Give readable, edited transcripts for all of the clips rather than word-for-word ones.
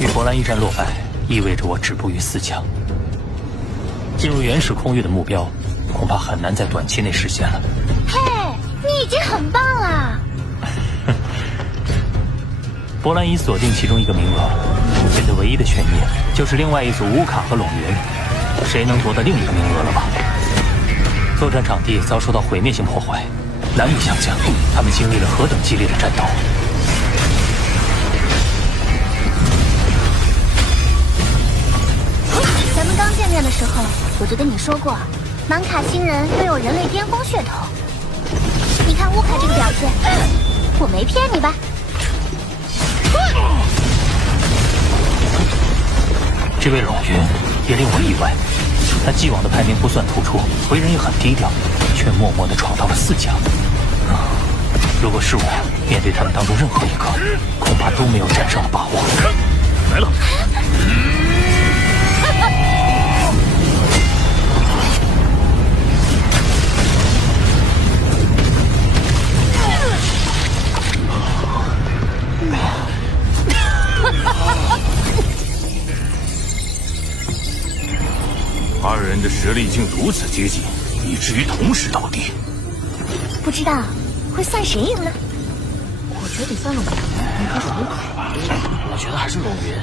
与博兰一战落败，意味着我止步于4强。进入原始空域的目标，恐怕很难在短期内实现了。嘿，你已经很棒了。博兰已锁定其中一个名额，现在唯一的悬念就是另外一组乌卡和陇云，谁能夺得另一个名额了吧？作战场地遭受到毁灭性破坏，难以想象他们经历了何等激烈的战斗。咱们刚见面的时候，我就跟你说过，芒卡星人拥有人类巅峰血统。你看乌卡这个表现，我没骗你吧？这位陇云也令我意外，他既往的排名不算突出，为人也很低调，却默默地闯到了4强。如果是我，面对他们当中任何一个，恐怕都没有战胜的把握。来了！2人的实力竟如此接近，以至于同时倒地。不知道会算谁赢呢？我觉得得算陇云，应该是乌卡。我觉得还是陇云。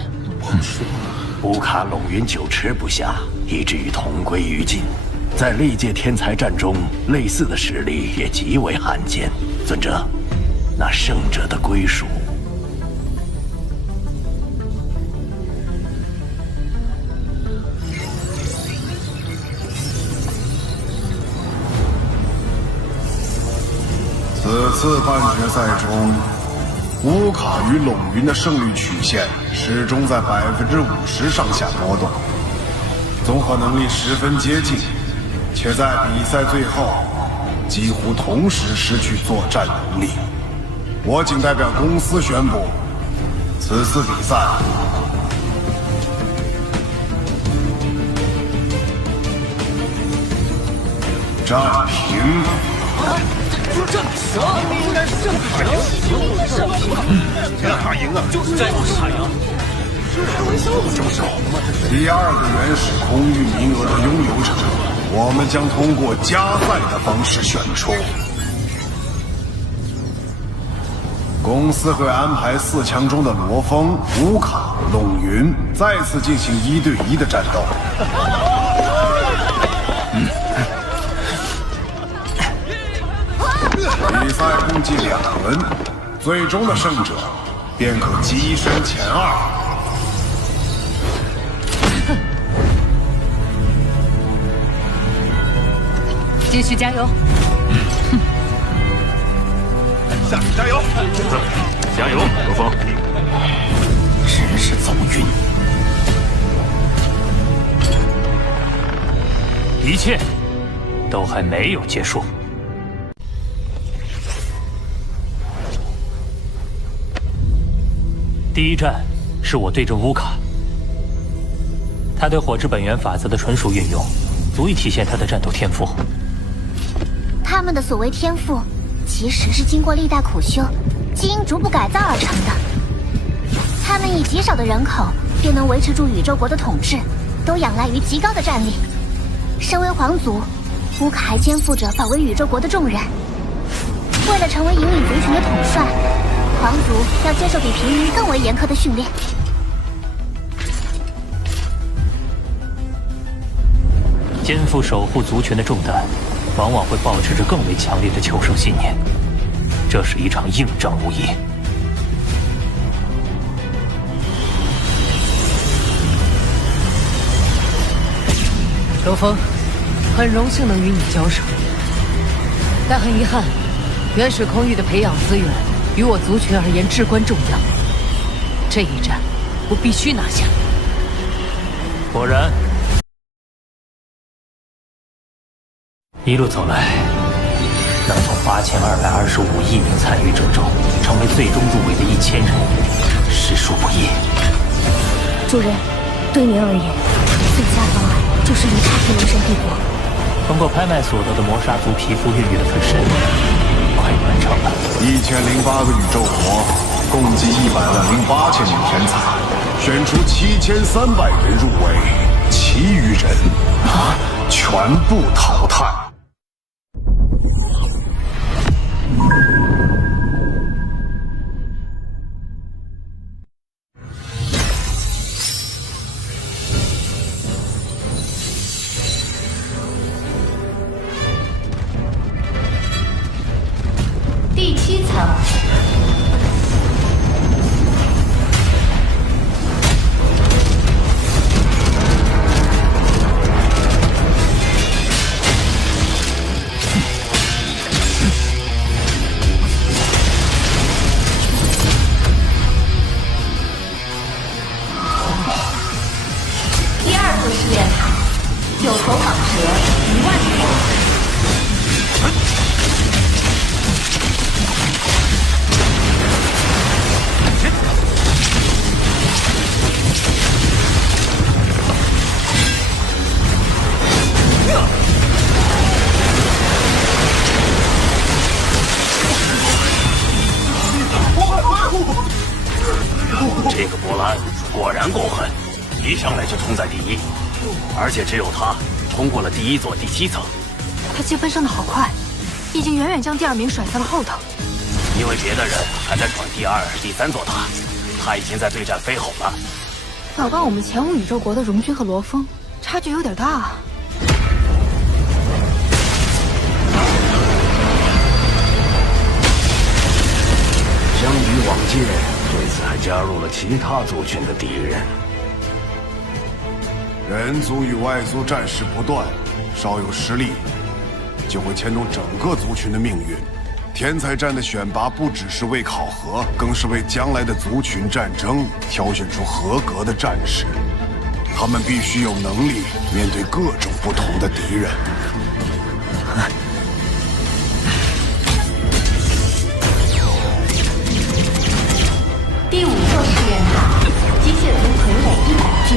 乌卡陇云久持不下，以至于同归于尽。在历届天才战中，类似的实力也极为罕见。尊者，那胜者的归属？此次半决赛中，乌卡与陇云的胜率曲线始终在50%上下波动，综合能力十分接近，却在比赛最后几乎同时失去作战能力。我谨代表公司宣布，此次比赛战平。这什么？应该是正卡赢啊！就是这样卡赢。第2个原始空域名额的拥有者，我们将通过加赛的方式选出。公司会安排4强中的罗峰、乌卡、陇云再次进行1对1的战斗。比赛共计2轮，最终的胜者便可跻身前2。继续加油！下去加油！加油，罗峰！真是走运。一切都还没有结束。第1战是我对阵乌卡，他对火之本源法则的纯熟运用，足以体现他的战斗天赋。他们的所谓天赋，其实是经过历代苦修、基因逐步改造而成的。他们以极少的人口便能维持住宇宙国的统治，都仰赖于极高的战力。身为皇族，乌卡还肩负着保卫宇宙国的重任。为了成为引领族群的统帅，皇族要接受比平民更为严苛的训练。肩负守护族群的重担，往往会保持着更为强烈的求生信念。这是一场硬仗无疑。罗峰，很荣幸能与你交手，但很遗憾，原始空域的培养资源于我族群而言至关重要。这一战，我必须拿下。果然，一路走来，能从8225亿名参与者中成为最终入围的1000人，实属不易。主人，对您而言，最佳方案就是离开黑龙山帝国。通过拍卖所得的魔杀族皮肤孕育的分身，快完成了。1008个宇宙国，共计100万08000名天才，选选出7300人入围，其余人全部淘汰。第7层。第2座试炼塔，9头蟒蛇1万头。这个波兰果然够狠，一上来就冲在第一，而且只有他冲过了第1座第7层。他积分升得好快，已经远远将第2名甩在了后头。因为别的人还在闯第2、第3座塔，他已经在对战飞吼了。早刚我们前5宇宙国的荣军和罗峰差距有点大啊。相比往届，这次还加入了其他族群的敌人。人族与外族战事不断，稍有失利，就会牵动整个族群的命运。天才战的选拔不只是为考核，更是为将来的族群战争挑选出合格的战士。他们必须有能力面对各种不同的敌人。第5座试验塔，机械族傀儡100具。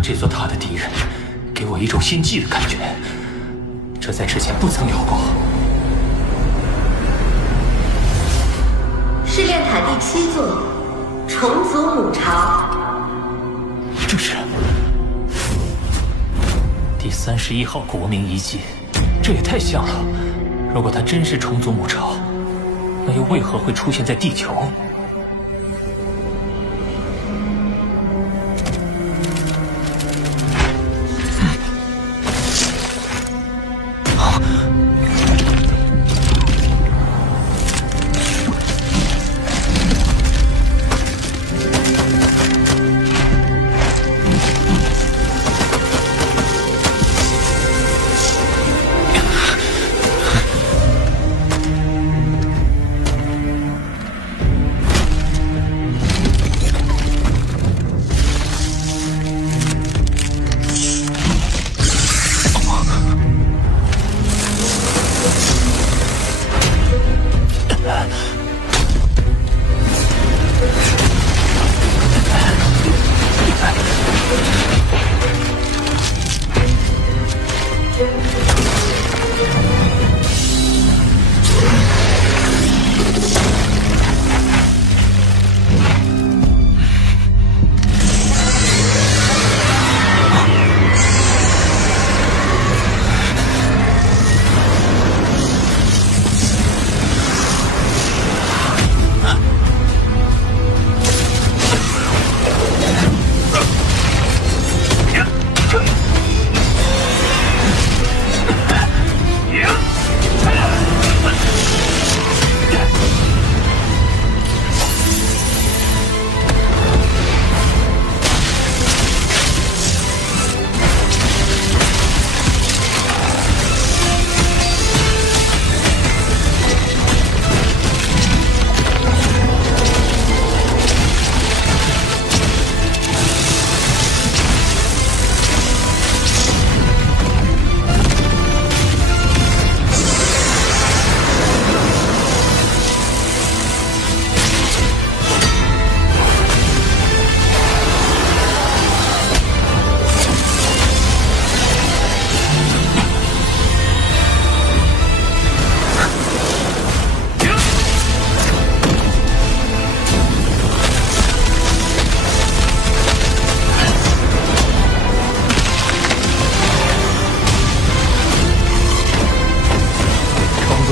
这座塔的敌人给我一种心悸的感觉，这在之前不曾有过。试炼塔第7座，重组母巢。这是第31号国民遗迹，这也太像了。如果它真是重组母巢，那又为何会出现在地球？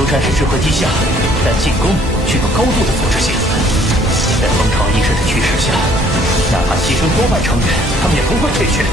战是适合低下，但进攻具有高度的组织性。在蜂巢意识的驱使下，哪怕牺牲多半成员，他们也不会退却。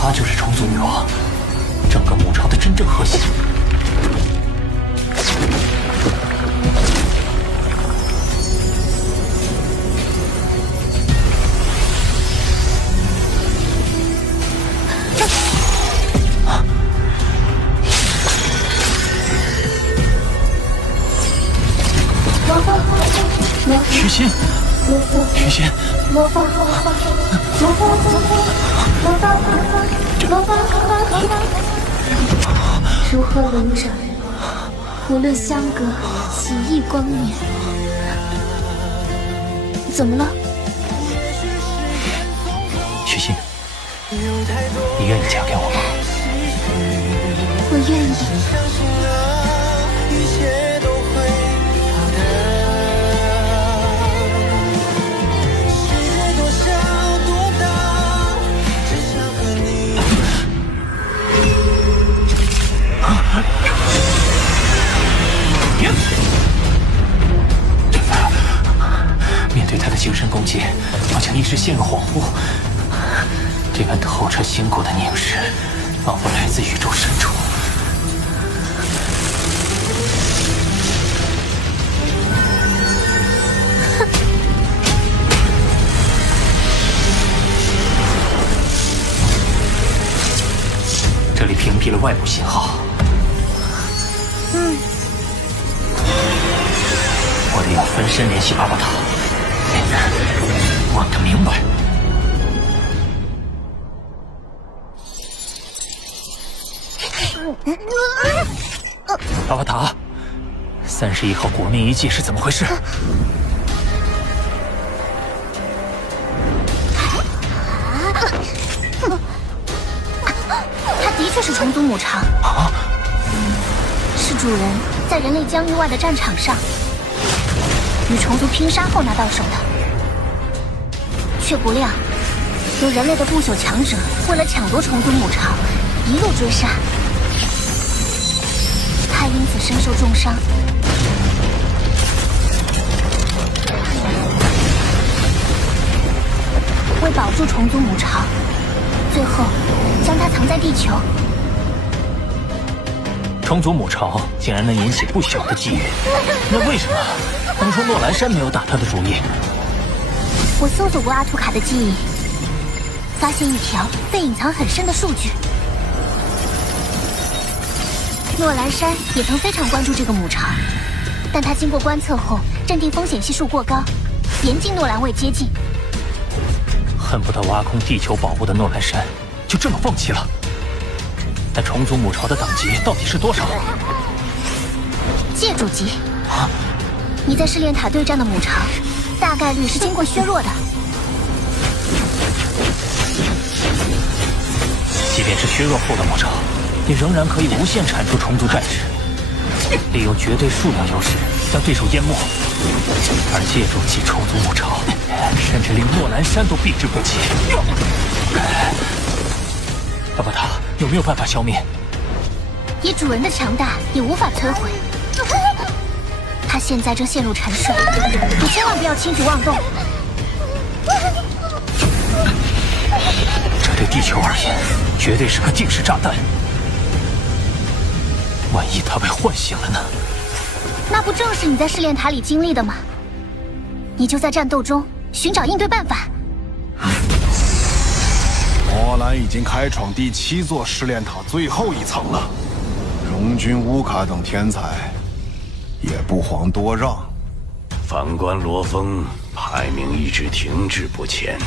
她就是虫族女王，整个母巢的真正核心。徐仙，徐仙，如何容忍？无论相隔几亿光年。怎么了？徐仙，你愿意嫁给我吗？我愿意。面对他的精神攻击，好像一时陷入恍惚。这般透彻心骨的凝视，仿佛来自宇宙深处。这里屏蔽了外部信号。我得用分身联系阿巴塔。我的明白。阿巴塔，31号国民遗迹是怎么回事？它的确是虫族母巢，是主人在人类疆域外的战场上与虫族拼杀后拿到手的，却不料有人类的不朽强者为了抢夺虫族母巢，一路追杀，他因此身受重伤。为保住虫族母巢，最后将它藏在地球。虫族母巢竟然能引起不小的觊觎，那为什么当初诺兰山没有打他的主意？我搜索过阿图卡的记忆，发现一条被隐藏很深的数据。诺兰山也曾非常关注这个母巢，但他经过观测后认定风险系数过高，严禁诺兰卫接近。恨不得挖空地球宝物的诺兰山就这么放弃了。但虫族母巢的等级到底是多少？界主级。你在试炼塔对战的母巢，大概率是经过削弱的。是削弱后的魔潮，你仍然可以无限产出虫族战士，利用绝对数量优势将对手淹没，而借助其虫族魔潮，甚至令诺兰山都避之不及。阿巴塔有没有办法消灭？以主人的强大也无法摧毁。他现在正陷入沉睡，你千万不要轻举妄动。这对地球而言，绝对是个定时炸弹。万一他被唤醒了呢？那不正是你在试炼塔里经历的吗？你就在战斗中寻找应对办法。魔兰已经开创第7座试炼塔最后一层了，荣军、乌卡等天才也不遑多让。反观罗峰，排名一直停滞不前。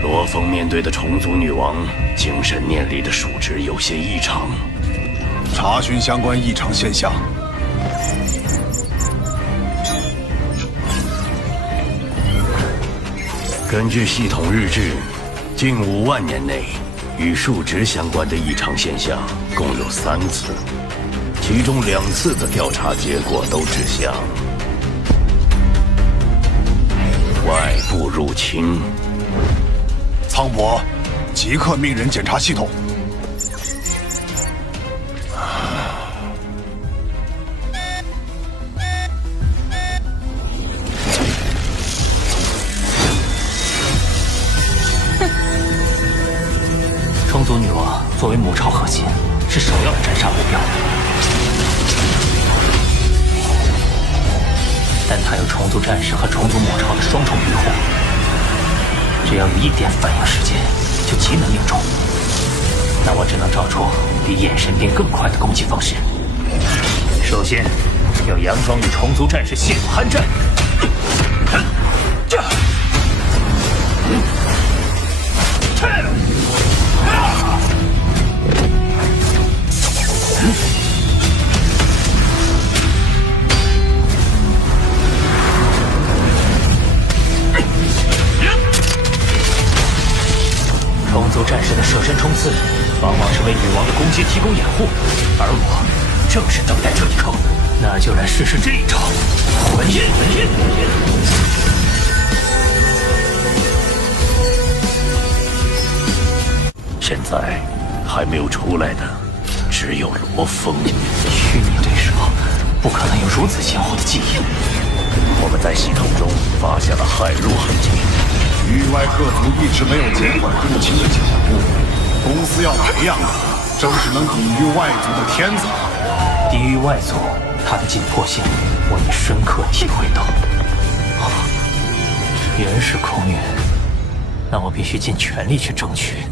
罗峰面对的虫族女王精神念力的数值有些异常，查询相关异常现象。根据系统日志，近5万年内与数值相关的异常现象共有3次，其中2次的调查结果都指向外部入侵。苍伯，即刻命人检查系统。虫族女王作为母巢核心，是首要的斩杀目标，但她有虫族战士和虫族母巢的双重庇护，只要有一点反应时间，就极能命中。那我只能找出比眼神兵更快的攻击方式。首先，要佯装与虫族战士陷入酣战。虫族战士的舍身冲刺，往往是为女王的攻击提供掩护，而我正是等待这一刻。那就来试试这一招，魂印。现在还没有出来的只有罗峰。虚拟对手不可能有如此鲜活的记忆。我们在系统中发现了骇入痕迹。域外各族一直没有减缓入侵的脚步，公司要培养的正是能抵御外族的天才。抵御外族，它的紧迫性我已深刻体会到。原是空域，那我必须尽全力去争取。